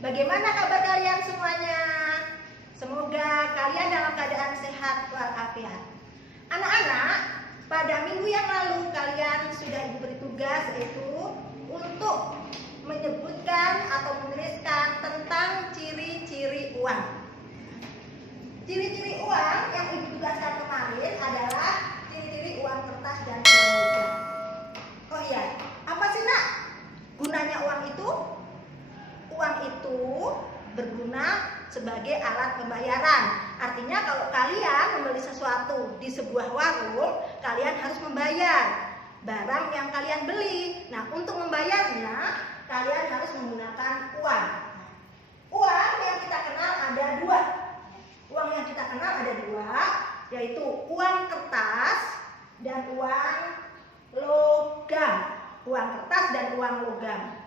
Bagaimana kabar kalian semuanya? Semoga kalian dalam keadaan sehat walafiat. Anak-anak, pada minggu yang lalu kalian sudah diberi tugas yaitu untuk menyebutkan atau menuliskan tentang ciri-ciri uang. Ciri-ciri uang yang ibu tugaskan kemarin adalah ciri-ciri uang kertas dan uang logam. Oh iya, apa sih nak gunanya uang itu? Uang itu berguna sebagai alat pembayaran. Artinya kalau kalian membeli sesuatu di sebuah warung, kalian harus membayar barang yang kalian beli. Nah, untuk membayarnya, kalian harus menggunakan uang. Uang yang kita kenal ada dua. Uang yang kita kenal ada dua, yaitu uang kertas dan uang logam. Uang kertas dan uang logam.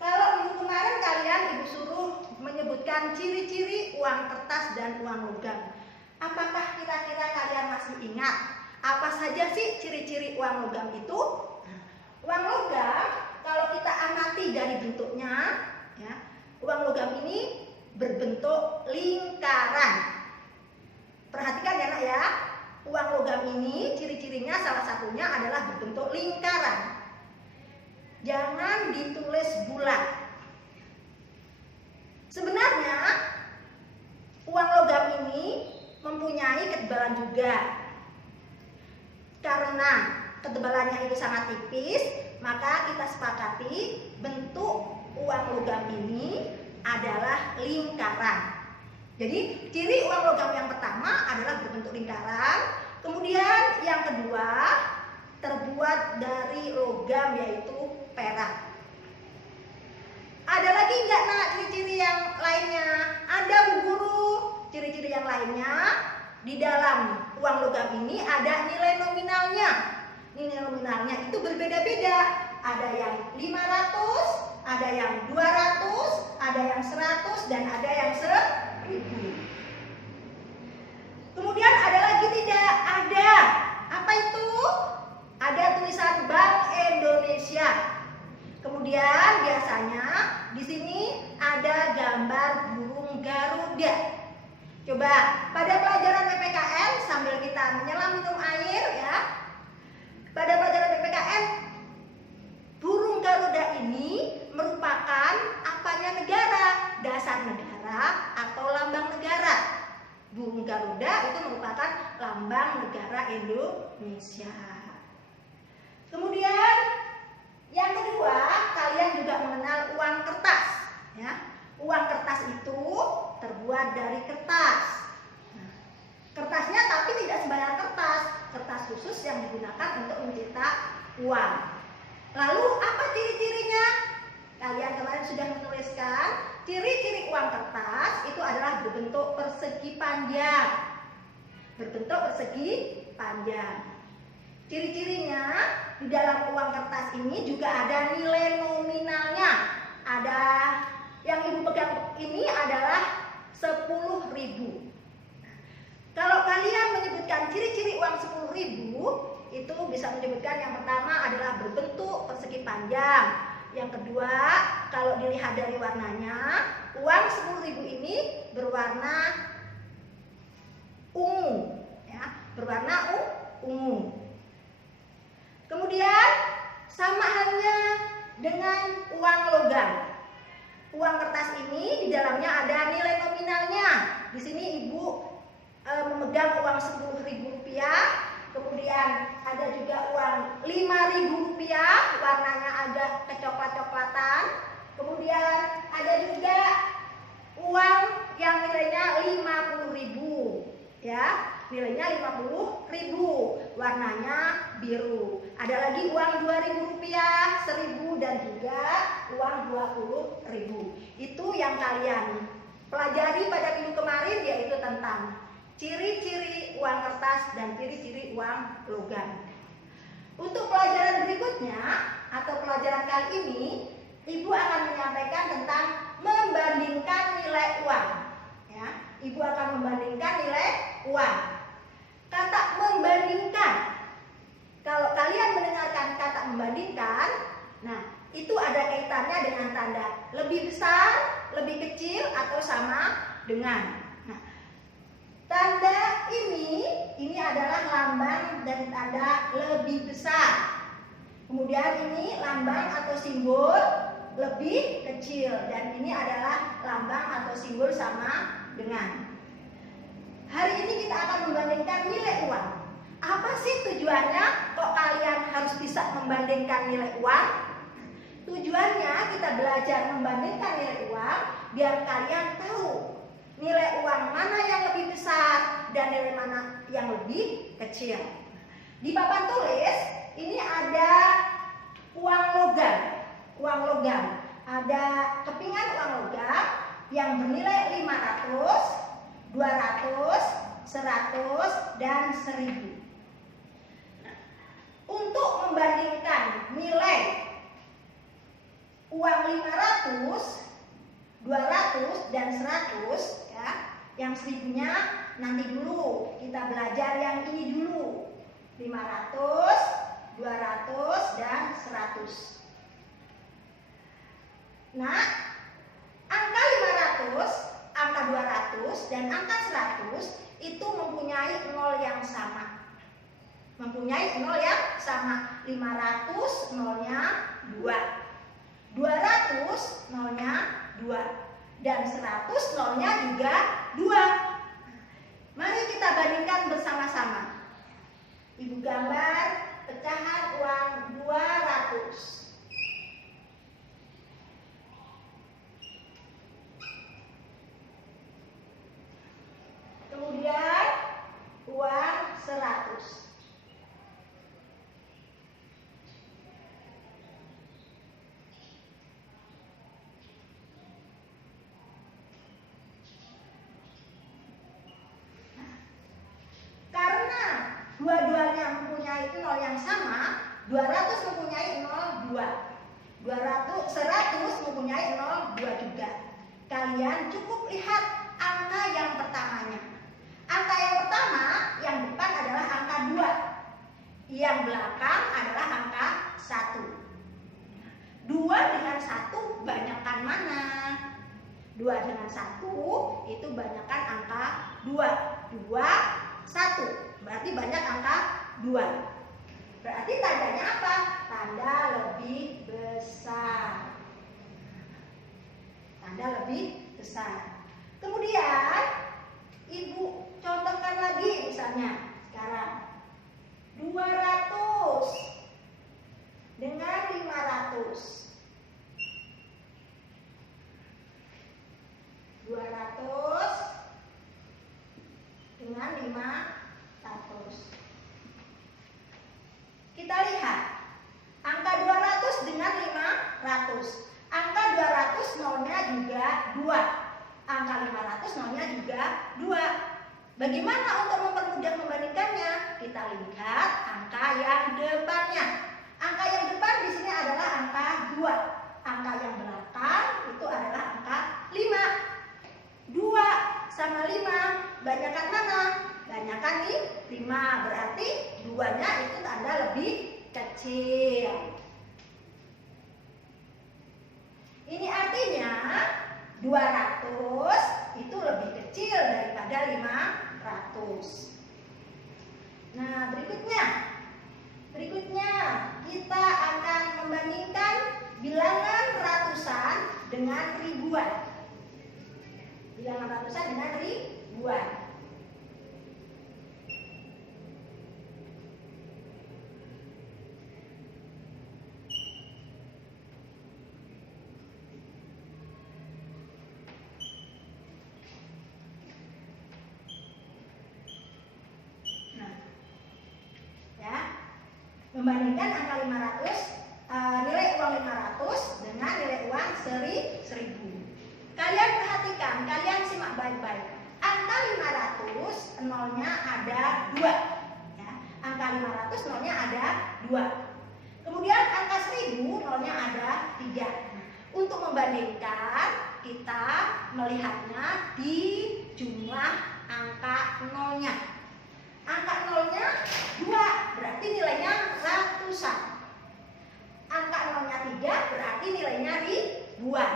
Kalau minggu kemarin kalian ibu suruh menyebutkan ciri-ciri uang kertas dan uang logam. Apakah kira-kira kalian masih ingat apa saja sih ciri-ciri uang logam itu? Uang logam kalau kita amati dari bentuknya, ya, uang logam ini berbentuk lingkaran. Perhatikan ya nak ya, uang logam ini ciri-cirinya salah satunya adalah berbentuk lingkaran. Jangan ditulis bulat. Sebenarnya uang logam ini mempunyai ketebalan juga. Karena ketebalannya itu sangat tipis, maka kita sepakati bentuk uang logam ini adalah lingkaran. Jadi ciri uang logam yang pertama adalah berbentuk lingkaran. Kemudian yang kedua terbuat dari logam yaitu perak. Ada lagi enggak nak ciri-ciri yang lainnya? Ada Bu Guru. Ciri-ciri yang lainnya di dalam uang logam ini ada nilai nominalnya. Nilai nominalnya itu berbeda-beda. Ada yang 500, ada yang 200, ada yang 100 dan ada yang 1000. Kemudian ada lagi tidak? Ada. Apa itu? Ada tulisan Bank Indonesia. Kemudian biasanya di sini ada gambar burung Garuda. Coba pada pelajaran PPKN sambil kita menyelam minum air ya. Pada pelajaran PPKN burung Garuda ini merupakan apanya negara? Dasar negara atau lambang negara. Burung Garuda itu merupakan lambang negara Indonesia. Kemudian yang kedua, kalian juga mengenal uang kertas, ya. Uang kertas itu terbuat dari kertas. Nah, kertasnya tapi tidak sembarang kertas, kertas khusus yang digunakan untuk mencetak uang. Lalu apa ciri-cirinya? Kalian kemarin sudah menuliskan ciri-ciri uang kertas itu adalah berbentuk persegi panjang. Berbentuk persegi panjang. Ciri-cirinya di dalam uang kertas ini juga ada nilai nominalnya. Ada yang ibu pegang ini adalah 10.000. Kalau kalian menyebutkan ciri-ciri uang 10.000, itu bisa menyebutkan yang pertama adalah berbentuk persegi panjang. Yang kedua, kalau dilihat dari warnanya, uang 10.000 ini berwarna ungu, ya, berwarna ungu. Kemudian sama halnya dengan uang logam. Uang kertas ini di dalamnya ada nilai nominalnya. Di sini ibu memegang uang 10.000 rupiah. Kemudian ada juga uang 5.000 rupiah, warnanya agak kecoklat-coklatan. Kemudian ada juga uang yang nilainya 50.000, ya. Nilainya 50.000, warnanya biru. Ada lagi uang 2.000 rupiah, 1.000 dan juga uang 20.000. Itu yang kalian pelajari pada minggu kemarin, yaitu tentang ciri-ciri uang kertas dan ciri-ciri uang logam. Untuk pelajaran berikutnya atau pelajaran kali ini, ibu akan menyampaikan tentang membandingkan nilai uang. Ya, ibu akan membandingkan nilai uang. Kata membandingkan, kalau kalian mendengarkan kata membandingkan, nah itu ada kaitannya dengan tanda lebih besar, lebih kecil, atau sama dengan. Nah, tanda ini adalah lambang dari tanda lebih besar. Kemudian ini lambang atau simbol lebih kecil, dan ini adalah lambang atau simbol sama dengan. Hari ini kita akan membandingkan nilai uang. Apa sih tujuannya kok kalian harus bisa membandingkan nilai uang? Tujuannya kita belajar membandingkan nilai uang biar kalian tahu nilai uang mana yang lebih besar dan nilai mana yang lebih kecil. Di papan tulis ini ada uang logam. Uang logam. Ada kepingan uang logam yang bernilai 500, 200, 100, dan 1000. Untuk membandingkan nilai uang 500, 200, dan 100 ya, yang 1000-nya nanti dulu. Kita belajar yang ini dulu. 500, 200, dan 100. Nah, angka 500, angka 200, dan angka 100 itu mempunyai nol yang sama. Mempunyai nol yang sama. 500 nolnya 2, 200 nolnya 2, dan 100 nolnya juga 2. Mari kita bandingkan bersama-sama. Ibu gambar pecahan uang 200. Kemudian uang 100. Dua-duanya mempunyai nol yang sama, 200 mempunyai 0, 2. 100 mempunyai 0, 2 juga. Kalian cukup lihat angka yang pertamanya. Angka yang pertama, yang depan adalah angka 2. Yang belakang adalah angka 1. 2 dengan 1 banyakkan mana? 2 dengan 1 itu banyakkan angka 2. 2, 1. Berarti banyak angka 2. Berarti tandanya apa? Tanda lebih besar. Tanda lebih besar. Kemudian Ibu contohkan lagi misalnya sekarang 200 dengan 500. 200 dengan 500. Kita lihat angka 200 dengan 500. Angka 200 nolnya juga 2. Angka 500 nolnya juga 2. Bagaimana untuk mempermudah membandingkannya? Kita lihat angka yang depannya. Angka yang depan di sini adalah angka 2. Angka yang belakang itu adalah angka 5. 2 sama 5 banyakkan mana? Banyakkan nih 5, berarti 2-nya itu tanda lebih kecil. Ini artinya 200 itu lebih kecil daripada 500. Nah, berikutnya kita akan membandingkan bilangan ratusan dengan ribuan. Bilangan ratusan dengan ribuan. Membandingkan angka 500, nilai uang 500 dengan nilai uang 1000. Kalian perhatikan, kalian simak baik-baik. Angka 500 nolnya ada 2 ya. Angka 500 nolnya ada 2. Kemudian angka 1000 nolnya ada 3. Untuk membandingkan, kita melihatnya di jumlah angka nolnya. Angka nolnya 2, berarti nilainya ratusan. angka nolnya 3 berarti nilainya ribuan.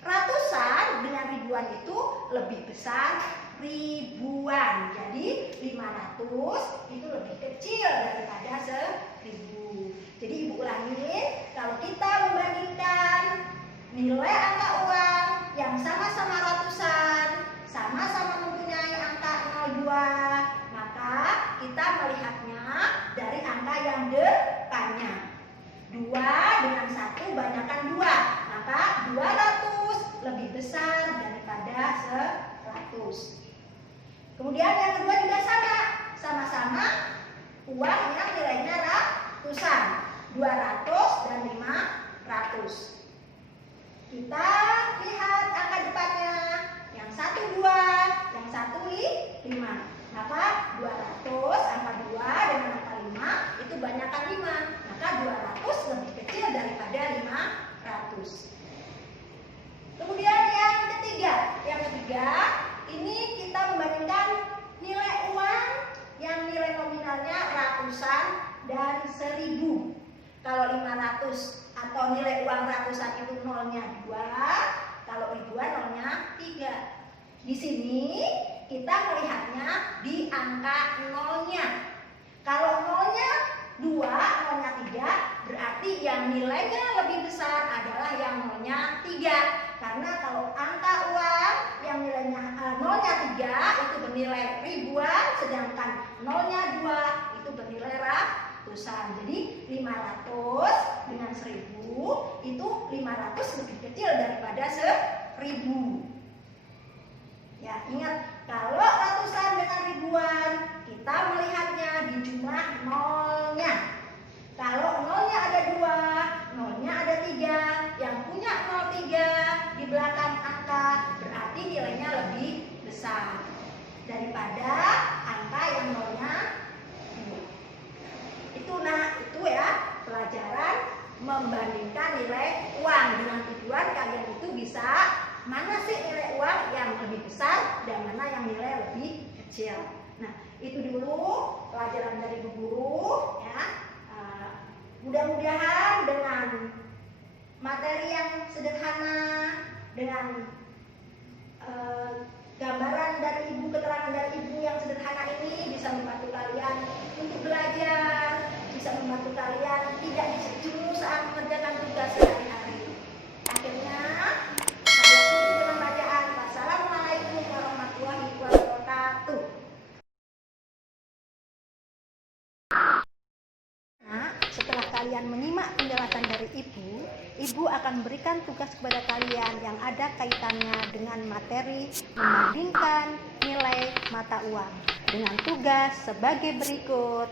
Ratusan dengan ribuan itu lebih besar ribuan. Jadi 500 itu lebih kecil daripada 1000. Jadi Ibu ulangin, kalau kita membandingkan nilai angka uang yang sama-sama ratusan, sama-sama mempunyai angka 02, maka kita melihatnya dari angka yang depannya. 2 dengan 1 banyakkan 2, maka 200 lebih besar daripada 100. Kemudian yang kedua juga sama-sama uang yang nilainya ratusan, 200 dan 500. Kita lihat angka depannya, yang satu 2, yang satu 5. Maka 200, angka 2 dengan angka 5 itu banyakkan 5, maka 200 lebih kecil daripada 500. Kemudian yang ketiga ini kita membandingkan nilai uang yang nilai nominalnya ratusan dan 1000. Kalau 500 atau nilai uang ratusan itu nolnya 2, kalau ribuan nolnya 3. Di sini kita melihatnya di angka nolnya. Kalau nolnya 2, nolnya 3, berarti yang nilainya lebih besar adalah yang nolnya 3. Karena kalau angka uang yang nilainya nolnya 3 itu bernilai ribuan, sedangkan nolnya 2 itu bernilai ratusan. Jadi 500 dengan 1000 itu 500 lebih kecil daripada 1000. Ya, ingat, kalau ratusan dengan ribuan, kita melihatnya di jumlah nolnya. Kalau nolnya ada 2, nolnya ada 3, yang punya 03 di belakang angka berarti nilainya lebih besar daripada angka yang nolnya 2. Itu ya pelajaran membandingkan nilai uang dengan tujuan kalian itu bisa mana sih nilai uang yang lebih besar dan mana yang nilai lebih kecil. Nah, itu dulu pelajaran dari Bu Guru ya. Mudah-mudahan dengan materi yang sederhana, dengan gambaran dari Ibu, keterangan dari Ibu yang sederhana ini bisa membantu kalian untuk belajar, bisa membantu kalian tidak jenuh saat mengerjakan tugas sehari-hari. Akhirnya saya tutup dengan bacaan wassalamualaikum warahmatullahi wabarakatuh. Nah, setelah kalian menyimak penjelasan dari Ibu akan memberikan tugas kepada kalian yang ada kaitannya dengan materi membandingkan nilai mata uang dengan tugas sebagai berikut.